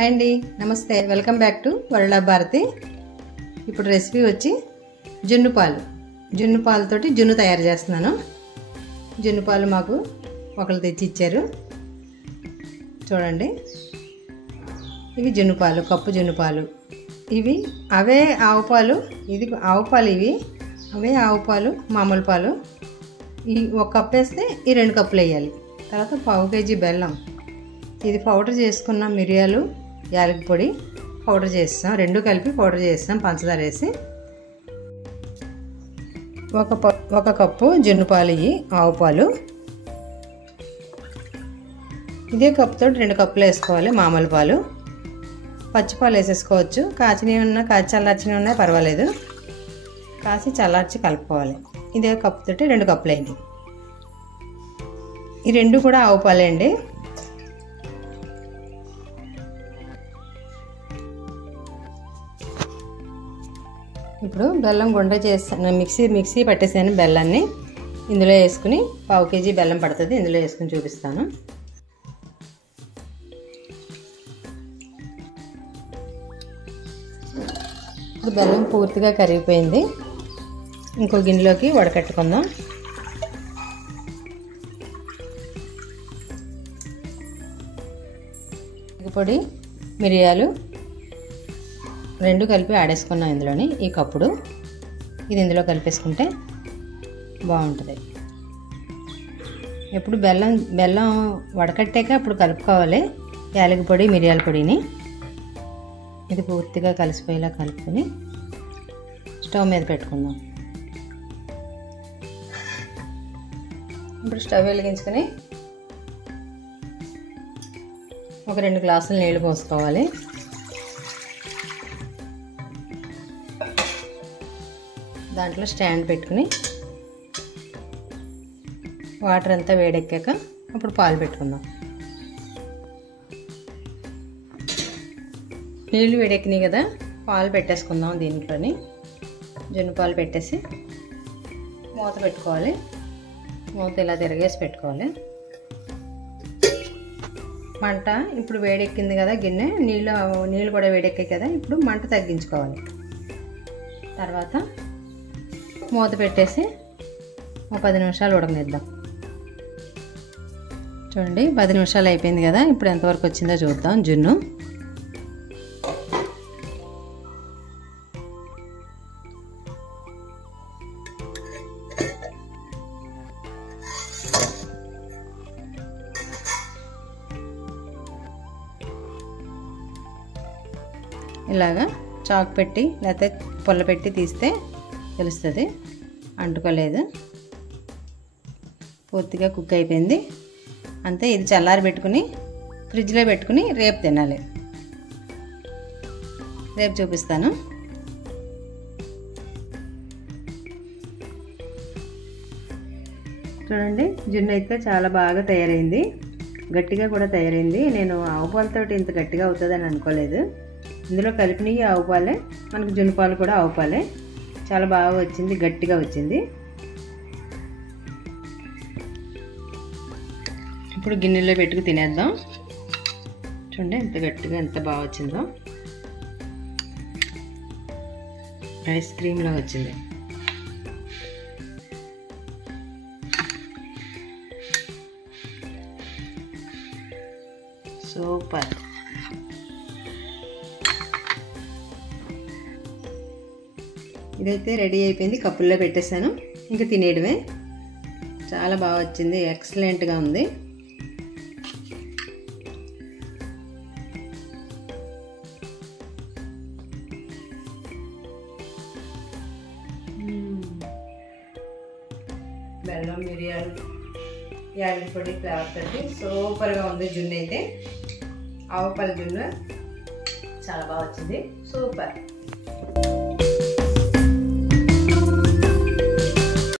Hi అండి, నమస్తే. Welcome back to world of Bharathi. ఇప్పుడు రెసిపీ వచ్చి జున్ను పాలతోటి జున్ను తయారు చేస్తున్నాను. జున్ను పాలు మాకు ఒకళ్ళు తెచ్చి ఇచ్చారు. చూడండి, ఇవి జున్ను పాలు, కప్పు జున్ను పాలు. ఇవి అవే ఆవు పాలు, ఇది ఆవు పాలు, ఇవి అవే ఆవు పాలు, మామూలు పాలు. ఈ ఒక కప్పు వేస్తే ఈ 2 కప్పులు వేయాలి. తర్వాత 1/2 కేజీ బెల్లం, ఇది పౌడర్ చేసుకున్న మిరియాలు, యాలకి పొడి పౌడర్ చేస్తాం, 2 కలిపి పౌడర్ చేస్తాం పంచదార వేసి. ఒక కప్పు జున్ను పాలు, ఇవి ఆవు పాలు. ఇదే కప్పుతో 2 కప్పులు వేసుకోవాలి మామూలు పాలు. పచ్చిపాలు వేసేసుకోవచ్చు, కాచినవి ఉన్నా చల్లార్చినవి ఉన్నా పర్వాలేదు. కాచి చల్లార్చి కలుపుకోవాలి. ఇదే కప్పుతోటి 2 కప్పులు అయింది. ఈ 2 కూడా ఆవు పాలే అండి. ఇప్పుడు బెల్లం గుండ చేస్తాను, మిక్సీ పట్టేసాను బెల్లాన్ని. ఇందులో వేసుకుని 1/2 కేజీ బెల్లం పడుతుంది, ఇందులో వేసుకుని చూపిస్తాను. ఇప్పుడు బెల్లం పూర్తిగా కరిగిపోయింది. ఇంకో గిన్నెలోకి వడకట్టుకుందాం. పొడి, మిరియాలు 2 కలిపి ఆడేసుకున్నాం ఇందులోని. ఈ కప్పుడు ఇది ఇందులో కలిపేసుకుంటే బాగుంటుంది. ఎప్పుడు బెల్లం వడకట్టాక అప్పుడు కలుపుకోవాలి యాలకి పొడి, మిరియాల పొడిని. ఇది పూర్తిగా కలిసిపోయేలా కలుపుకొని స్టవ్ మీద పెట్టుకుందాం. ఇప్పుడు స్టవ్ వెలిగించుకొని ఒక 2 గ్లాసులు నీళ్ళు పోసుకోవాలి. దాంట్లో స్టాండ్ పెట్టుకుని వాటర్ అంతా వేడెక్కాక అప్పుడు పాలు పెట్టుకుందాం. నీళ్ళు వేడెక్కినాయి కదా, పాలు పెట్టేసుకుందాం. దీంట్లోని జున్ను పాలు పెట్టేసి మూత పెట్టుకోవాలి. మూత ఇలా తిరగేసి పెట్టుకోవాలి. మంట ఇప్పుడు వేడెక్కింది కదా గిన్నె, నీళ్ళు కూడా వేడెక్కాయి కదా. ఇప్పుడు మంట తగ్గించుకోవాలి. తర్వాత మూత పెట్టేసి ఒక 10 నిమిషాలు ఉడకనిద్దాం. చూడండి, 10 నిమిషాలు అయిపోయింది కదా. ఇప్పుడు ఎంతవరకు వచ్చిందో చూద్దాం. జున్ను ఇలాగా చాకు పెట్టి లేకపోతే పుల్ల పెట్టి తీస్తే తెలుస్తుంది, అంటుకోలేదు. పూర్తిగా కుక్ అయిపోయింది అంతే. ఇది చల్లారి పెట్టుకుని ఫ్రిడ్జ్లో పెట్టుకుని రేపు తినాలి. రేపు చూపిస్తాను. చూడండి, జున్ను అయితే చాలా బాగా తయారైంది, గట్టిగా కూడా తయారైంది. నేను ఆవు పాలతోటి ఇంత గట్టిగా అవుతుందని అనుకోలేదు. ఇందులో కలిపినవి ఆవు పాలే, మనకు జున్ను పాలు కూడా ఆవు పాలే. చాలా బాగా వచ్చింది, గట్టిగా వచ్చింది. ఇప్పుడు గిన్నెలో పెట్టుకు తినేద్దాం. చూడండి ఎంత గట్టిగా, ఎంత బాగా వచ్చిందో. ఐస్ క్రీమ్లా వచ్చింది. సూపర్. ఇదైతే రెడీ అయిపోయింది, కప్పుల్లో పెట్టేశాను. ఇంకా తినేయడమే. చాలా బాగా వచ్చింది, ఎక్సలెంట్గా ఉంది. బెల్లం, మిరియాలు, యాలకి పొడి ఫ్లేవర్ తోటి సూపర్గా ఉంది జున్ను అయితే. ఆవు పాల జున్ను చాలా బాగా వచ్చింది, సూపర్.